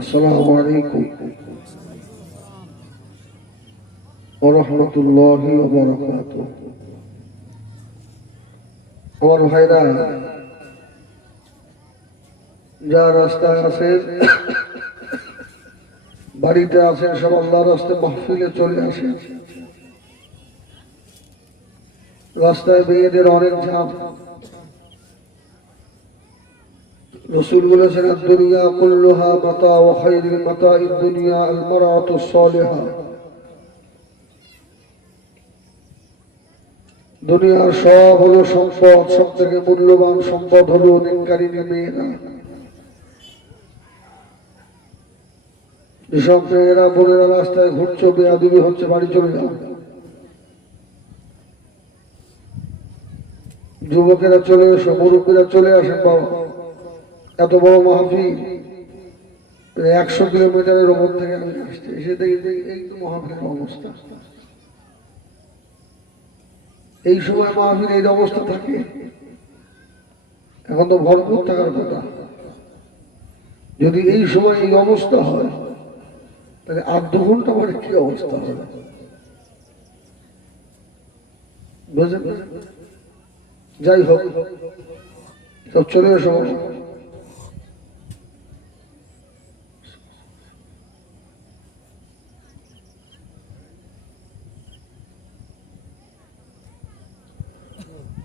আসসালামু আলাইকুম ওয়া রাহমাতুল্লাহি ওয়া বারাকাতুহু। আমার ভাইরা যা রাস্তায় আছেন, বাড়িতে আছেন, সব আল্লাহর রাস্তায় মাহফিলে চলে আসেন। রাস্তায় মেয়েদের অনেক ঝাঁপ। রাসূল বলেছেন, দুনিয়া কুল্লুহা মাতা ওয়া খায়রুল মাতাঈদ দুনিয়া আল মারআতু সালিহা। দুনিয়ার সব হলো সম্পদ, সব থেকে মূল্যবান সম্পদ হলো নিকারিনী মেয়েরা। যেসব মেয়েরা বোনেরা রাস্তায় ঘুরছো, বেয়াদবি হচ্ছে, বাড়ি চলে যাও। যুবকেরা চলে এসো, মুরব্বীরা চলে আসেন। বাবা, এত বড় মাহফিল, 100 কিলোমিটারের ওপর থেকে আমি আসছি, এসে দেখি এই তো মাহফিলের অবস্থা। এই সময় মাহফিল এই অবস্থা থাকে? এখন তো ভরপুর থাকার কথা। যদি এই সময় এই অবস্থা হয়, তাহলে 8-2 ঘন্টা পরে কি অবস্থা হবে? বুঝলেন? যাই হোক, সব চলে এসো।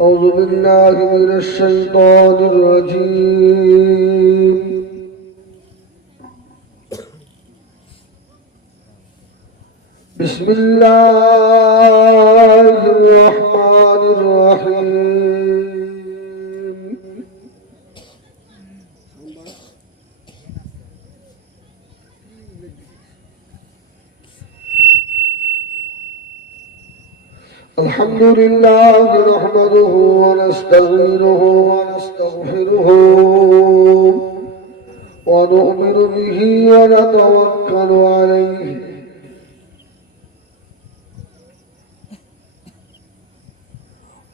أعوذ بالله من الشيطان الرجيم. بسم الله الرحمن الرحيم. الحمد لله نحمده ونستعينه ونستغفره ونؤمن به ونتوكل عليه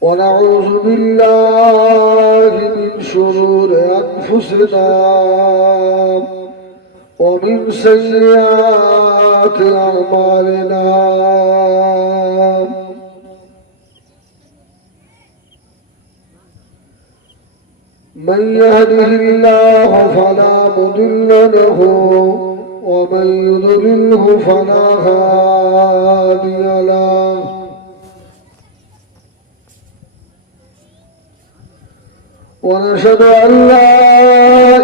ونعوذ بالله من شرور أنفسنا ومن سيئات أعمالنا. من يهده الله فلا مضل له ومن يضلله فلا هادي له. ونشهد أن لا